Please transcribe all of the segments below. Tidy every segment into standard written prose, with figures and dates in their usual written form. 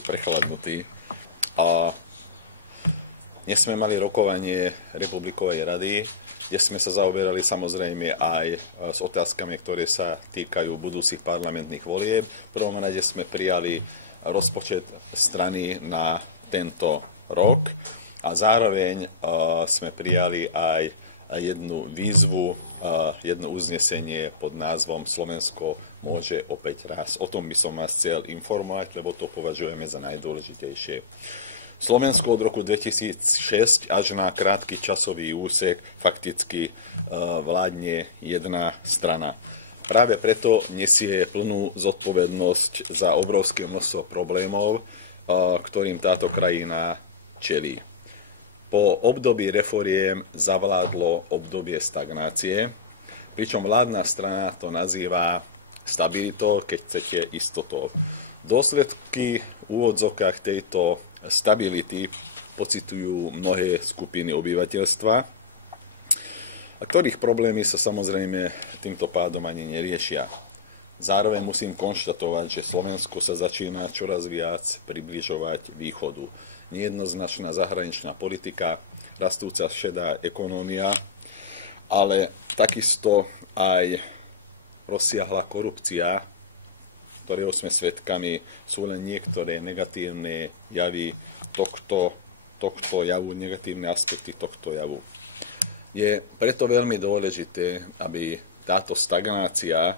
prechladnutý. A dnes sme mali rokovanie Republikovej rady, kde sme sa zaoberali samozrejme aj s otázkami, ktoré sa týkajú budúcich parlamentných volieb. V prvom rade sme prijali rozpočet strany na tento rok a zároveň sme prijali aj jednu výzvu, jedno uznesenie pod názvom Slovensko môže opäť raz. O tom by som vás chcel informovať, lebo to považujeme za najdôležitejšie. Slovensko od roku 2006 až na krátky časový úsek fakticky vládne jedna strana. Práve preto nesie plnú zodpovednosť za obrovské množstvo problémov, ktorým táto krajina čelí. Po období reforiem zavládlo obdobie stagnácie, pričom vládna strana to nazýva stabilitou, keď chcete istotou. Dôsledky v úvodzovkách tejto stability pociťujú mnohé skupiny obyvateľstva, a ktorých problémy sa samozrejme týmto pádom ani neriešia. Zároveň musím konštatovať, že Slovensko sa začína čoraz viac približovať východu. Nejednoznačná zahraničná politika, rastúca šedá ekonómia, ale takisto aj rozsiahla korupcia, ktorého sme svedkami, sú len niektoré negatívne javy tohto javu, negatívne aspekty tohto javu. Je preto veľmi dôležité, aby táto stagnácia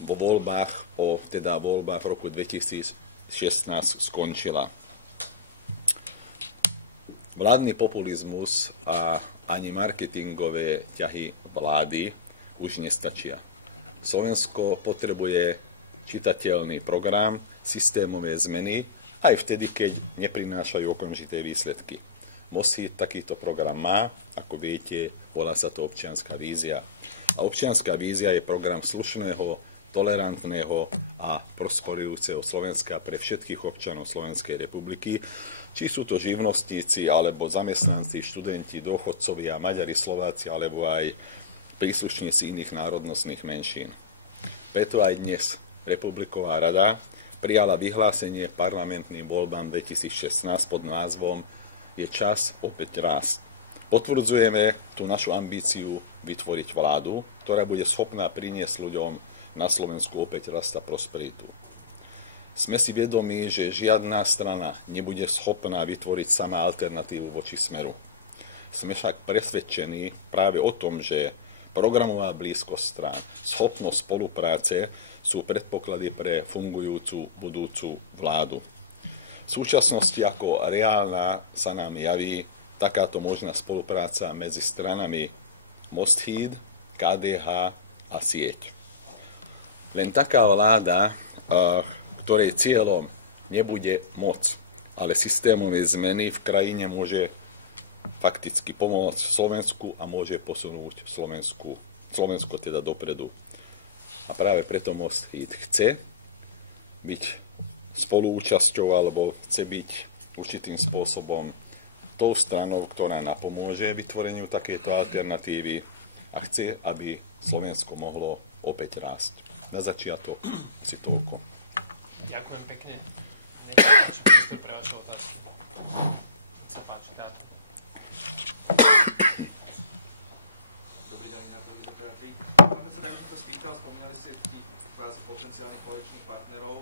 vo voľbách, voľbách v roku 2016 skončila. Vládny populizmus a ani marketingové ťahy vlády už nestačia. Slovensko potrebuje čitateľný program, systémové zmeny, aj vtedy, keď neprinášajú okamžité výsledky. Mosíd takýto program má, ako viete, volá sa to občianska vízia. A občianska vízia je program slušného, tolerantného a prosperujúceho Slovenska pre všetkých občanov Slovenskej republiky, či sú to živnostníci, alebo zamestnanci, študenti, dôchodcovia, Maďari, Slováci, alebo aj príslušníci iných národnostných menšín. Preto aj dnes Republiková rada prijala vyhlásenie parlamentným voľbám 2016 pod názvom Je čas opäť rásť. Potvrdzujeme tú našu ambíciu vytvoriť vládu, ktorá bude schopná priniesť ľuďom na Slovensku opäť rast a prosperitu. Sme si vedomí, že žiadna strana nebude schopná vytvoriť sama alternatívu voči Smeru. Sme však presvedčení práve o tom, že programová blízkosť strán, schopnosť spolupráce sú predpoklady pre fungujúcu budúcu vládu. V súčasnosti ako reálna sa nám javí takáto možná spolupráca medzi stranami Mosthíd, KDH a Sieť. Len taká vláda, ktorej cieľom nebude moc, ale systémové zmeny v krajine môže fakticky pomôcť Slovensku a môže posunúť Slovensko teda dopredu. A práve preto Mosthíd chce byť spoluúčasťou alebo chce byť určitým spôsobom tou stranou, ktorá napomôže vytvoreniu takéto alternatívy a chce, aby Slovensko mohlo opäť rásť. Na začiatok asi toľko. Ďakujem pekne. Nech sa páči, priestor pre vaše otázky. Nech sa páči, táto. Dobrý deň, na prvý dobrý. Pán predseda, ja som to spýtal, spomínali ste tých potenciálnych koaličných partnerov.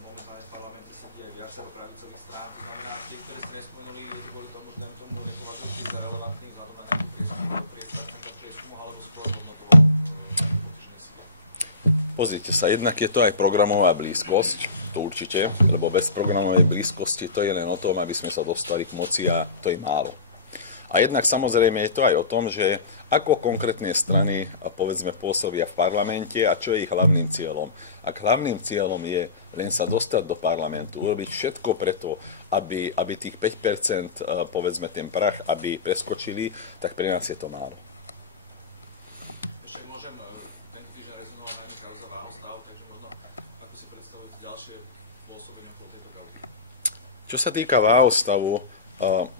Momentálne v parlamente sedí aj viacero pravicových strán. To znamená, tie, ktoré ste nespomenuli, je kvôli tomu, že tomu nepovažujete za relevantný vzhľadom na nejakú prieskumu alebo skôr hodnotovo. Pozrite sa, jednak je to aj programová blízkosť, to určite, lebo bez programovej blízkosti to je len o tom, aby sme sa dostali k moci a to je málo. A jednak samozrejme je to aj o tom, že ako konkrétne strany, povedzme, pôsobia v parlamente a čo je ich hlavným cieľom. Ak hlavným cieľom je len sa dostať do parlamentu, urobiť všetko preto, aby tých 5%, povedzme ten prach, aby preskočili, tak pre nás je to málo. Ešte môžem tento týždeň rezonovať najmä kauza Váhostav, takže možno, ako si predstavujete ďalšie pôsobenie po tejto kauze? Čo sa týka Váhostavu,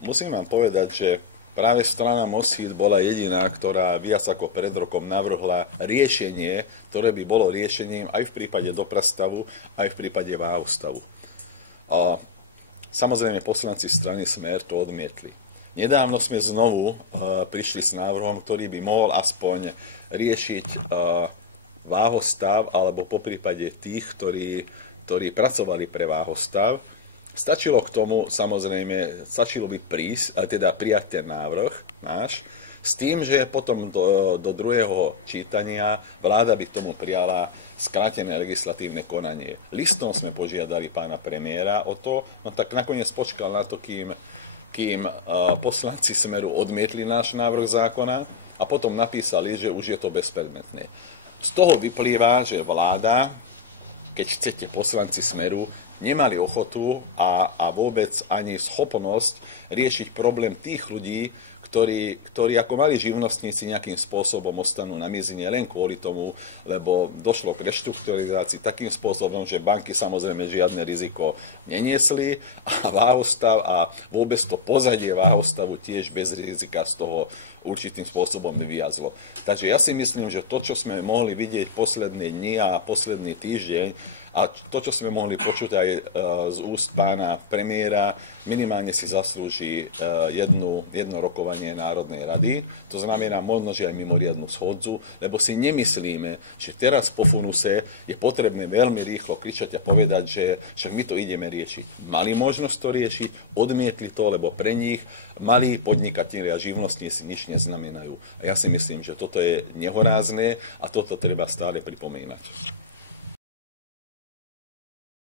musím vám povedať, že práve strana Mosthíd bola jediná, ktorá viac ako pred rokom navrhla riešenie, ktoré by bolo riešením aj v prípade Doprastavu, aj v prípade Váhostavu. Samozrejme, poslanci strany Smer to odmietli. Nedávno sme znovu prišli s návrhom, ktorý by mohol aspoň riešiť váhostav, alebo poprípade tých, ktorí pracovali pre váhostav. Stačilo k tomu, samozrejme, by prijať ten návrh náš, s tým, že potom do druhého čítania vláda by k tomu prijala skrátené legislatívne konanie. Listom sme požiadali pána premiéra o to, no tak nakoniec počkal na to, kým poslanci Smeru odmietli náš návrh zákona a potom napísali, že už je to bezpredmetné. Z toho vyplýva, že vláda, keď chcete, poslanci Smeru, nemali ochotu a vôbec ani schopnosť riešiť problém tých ľudí, ktorí ako mali živnostníci nejakým spôsobom ostanú na mizine len kvôli tomu, lebo došlo k reštrukturalizácii takým spôsobom, že banky samozrejme žiadne riziko neniesli a váhostav a vôbec to pozadie váhostavu tiež bez rizika z toho určitým spôsobom vyviazlo. Takže ja si myslím, že to, čo sme mohli vidieť posledné dni a posledný týždeň, a to, čo sme mohli počuť aj z úst pána premiéra, minimálne si zaslúži jedno rokovanie Národnej rady. To znamená možno, že aj mimoriadnu schodzu, lebo si nemyslíme, že teraz po funuse je potrebné veľmi rýchlo kričať a povedať, že však my to ideme riešiť. Mali možnosť to riešiť, odmietli to, lebo pre nich malí podnikatelia a živnostníci nič neznamenajú. A ja si myslím, že toto je nehorázne a toto treba stále pripomínať.